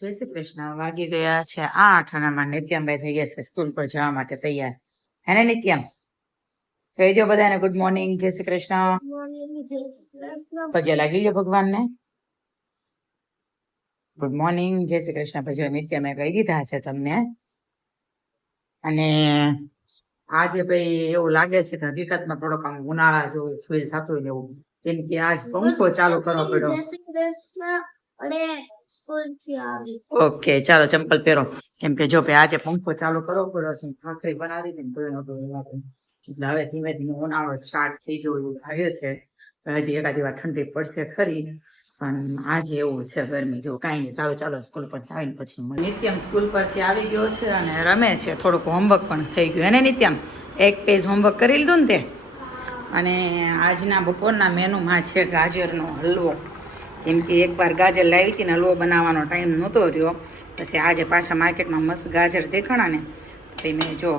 જય શ્રી કૃષ્ણ. વાગી ગયા છે આઠ અને નિત્યમભાઈ થઈ ગયા છે સ્કૂલ પર જવા માટે તૈયાર. હે ને નિત્યમ કહી દો બધાને ગુડ મોર્નિંગ જય શ્રી કૃષ્ણ. પગે લાગી ગયો ભગવાનને? ગુડ મોર્નિંગ જય શ્રી કૃષ્ણ. ભાઈ જો નિત્યમે કહી દીધા છે તમને. અને આજે ભાઈ એવું લાગે છે કે હકીકતમાં થોડોક આમ ઉનાળા જેવું ફીલ થતું એવું. કેમ કે આજ પંખો ચાલુ કરવો પડ્યો. અને સ્કૂલથી આવી. ઓકે ચાલો, ચંપલ પહેરો. કેમ કે જો આજે પંખો ચાલુ કરવો પડ્યો છે, ભાખરી બનાવી હતી ને તોય નહોતું એટલે હવે ધીમે ધીમે ઉનાળો સ્ટાર્ટ થઈ ગયો એવું લાગે છે. હજી એકાદી વાર ઠંડી પડશે ખરી. પણ આજે એવું છે ગરમી. જો કાંઈ નહીં, સારું, ચાલો સ્કૂલ પરથી આવીને પછી મળે નિત્યમ સ્કૂલ પરથી આવી ગયો છે અને રમે છે. થોડુંક હોમવર્ક પણ થઈ ગયું. એને નિત્યમ, એક પેજ હોમવર્ક કરી લીધું ને તે? અને આજના બપોરના મેનુમાં છે ગાજરનો હલવો. કેમ કે એકવાર ગાજર લાવી હતી ને હલવો બનાવવાનો ટાઈમ નહોતો રહ્યો. પછી આજે પાછા માર્કેટમાં મસ્ત ગાજર દેખાણા ને તો મેં જો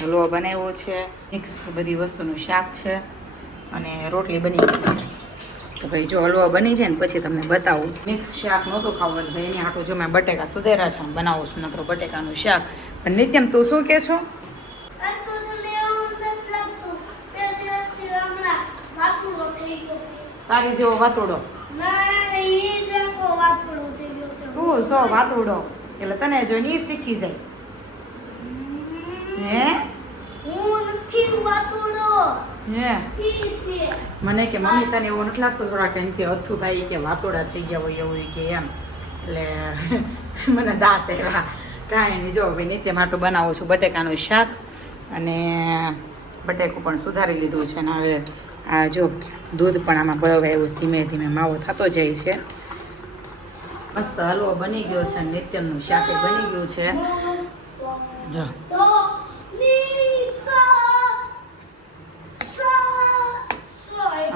હલવો બનાવ્યો છે. મિક્સ બધી વસ્તુનું શાક છે અને રોટલી બની ગઈ છે. તો ભાઈ જો હલવો બની જાય ને પછી તમને બતાવું. મિક્સ શાક નહોતું ખાવું એટલે ભાઈ એની હાટું જો મેં બટેકા સુધેરા છે બનાવું છું નકરો બટેકાનું શાક. પણ નિત્યમ તું શું કહે છે? તારી જેવો વાતોડો તું સો વાતુડો એટલે તને જોઈને એ શીખી જાય. હે? હું? મને કે મમ્મી તને એવું નથી લાગતું થોડા ટાઈમથી અથુભાઈ કે વાતોડા થઈ ગયા હોય એવું કે એમ. એટલે મને દાંત એવા. કાંઈ નહીં. જો નિત્ય માટું બનાવું છું બટેકાનું શાક. અને બટેકું પણ સુધારી લીધું છે ને હવે આ જો દૂધ પણ આમાં બળવા એવું ધીમે ધીમે માવો થતો જાય છે. મસ્ત હલવો બની ગયો છે નિત્યનું શાક બની ગયું છે. જો.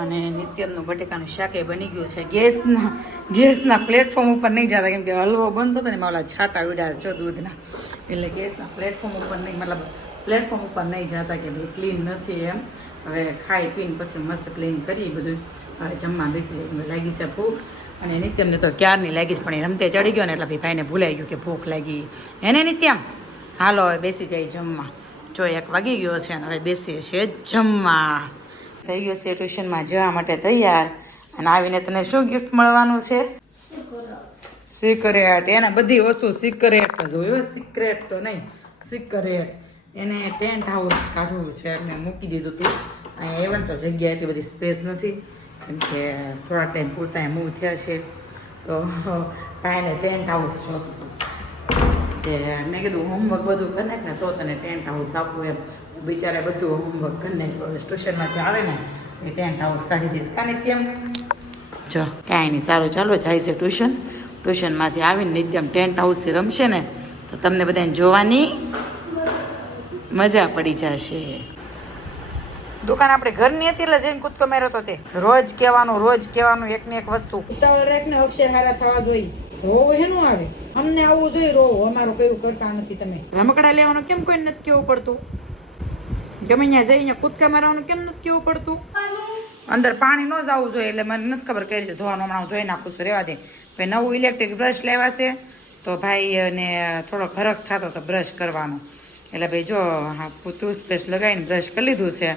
અને નિત્યમનું બટેકાનું શાક એ બની ગયું છે. ગેસના ગેસના પ્લેટફોર્મ ઉપર નહીં જતા કેમ કે હલવો બંધ હતો ને એમાં ઓલા છાટા ઉડ્યા જો દૂધના. એટલે ગેસના પ્લેટફોર્મ ઉપર નહીં, મતલબ પ્લેટફોર્મ ઉપર નહીં જતા કે ભાઈ ક્લીન નથી એમ. હવે ખાઈ પીને પછી મસ્ત ક્લીન કરી બધું. હવે જમવા બેસી જાય. લાગી છે ભૂખ. અને નિત્યમને તો ક્યારની લાગી છે, પણ એ રમતે ચડી ગયો ને એટલે ભાઈ ભાઈને ભૂલાઈ ગયું કે ભૂખ લાગી. એને નિત્યમ? હાલો, હવે બેસી જાય જમવા. જો એક વાગી ગયો છે અને હવે બેસીએ છીએ જમવા. થઈ ગયો છે ટ્યુશનમાં જવા માટે તૈયાર. અને આવીને તને શું ગિફ્ટ મળવાનું છે? સિક્રેટ એને બધી વસ્તુ સિક્રેટ જોયું સિક્રેટ તો નહીં. સિક્રેટ એને ટેન્ટ હાઉસ કાઢવું છે એમને મૂકી દીધું હતું. અહીંયા એવન તો જગ્યા એટલી બધી સ્પેસ નથી. કેમ કે થોડા ટાઈમ પૂરતા મૂવ થયા છે. તો ભાઈને ટેન્ટ હાઉસ જોતું હતું. કે મેં કીધું હોમવર્ક બધું કરી ને તો તને ટેન્ટ હાઉસ આપવું એમ. બિચારે બધું હોમવર્ક કરી. નાખ્યું હવે ટ્યુશનમાંથી આવે ને એ ટેન્ટ હાઉસ કાઢી દઈશ. કાને કેમ જો, કાંઈ નહીં, સારું. ચાલો, જાય છે ટ્યુશન ટ્યુશનમાંથી આવીને નિત્યમ ટેન્ટ હાઉસથી રમશે ને, તો તમને બધાને જોવાની મજા પડી જશે. દુકાન આપણે ઘરની હતી એટલે જઈને કૂદકો માર્યો તો તે. રોજ કહેવાનું રોજ કહેવાનું એક ને એક વસ્તુ. ઉતાવળ રાખને અક્ષર હારા થવા જોઈએ. રોવું હેનું આવે. અમને આવવું જોઈએ રોવો. અમારું કયું કરતા નથી તમે. રમકડા લેવાનું કેમ કોઈ નથી કેવું પડતું? ગમે ત્યાં જઈને કૂદકા મારવાનું કેમ નથી કેવું પડતું? અંદર પાણી ન જવું જોઈએ એટલે મને નથી ખબર કઈ રીતે ધોવાનું. હમણાં હું ધોઈ નાખું છું રહેવા દે. ભાઈ નવું ઇલેક્ટ્રિક બ્રશ લેવાશે. તો ભાઈ ને થોડો ફરક થતો તો બ્રશ કરવાનો. એટલે ભાઈ જો, હા ટૂથપેસ્ટ લગાવીને બ્રશ કરી લીધું છે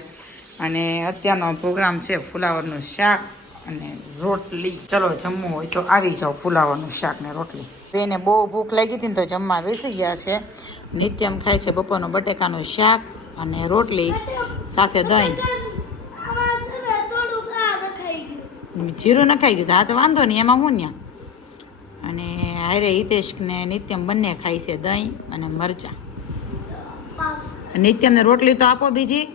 અને અત્યારનો પ્રોગ્રામ છે ફુલાવરનું શાક અને રોટલી. ચલો, જમવું હોય તો આવી જાઓ ફુલાવરનું શાક ને રોટલી. બેને બહુ ભૂખ લાગી હતી ને તો જમવા બેસી ગયા છે. નિત્યમ ખાય છે બપોરનું બટેકાનું શાક અને રોટલી, સાથે દહીં. જીરું નખાઈ ગયું, હા, તો વાંધો નહીં, એમાં હું ત્યાં અને હારે હિતેશ ને નિત્યમ બંને ખાય છે દહીં અને મરચાં. નિત્યમને રોટલી તો આપો બીજી.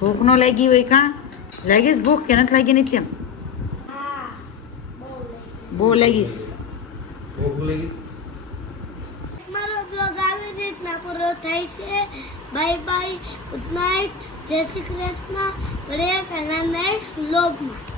ભૂખ ન લાગી હોય કાં? લાગીશ ભૂખ કે નથી લાગી નિત્યમ બહુ લાગીશ. મારો બ્લોગ આવી રીતના પૂરો થાય છે. બાય બાય ગુડ નાઇટ જય શ્રી કૃષ્ણ. મળીએ કાલના નેક્સ્ટ બ્લોગમાં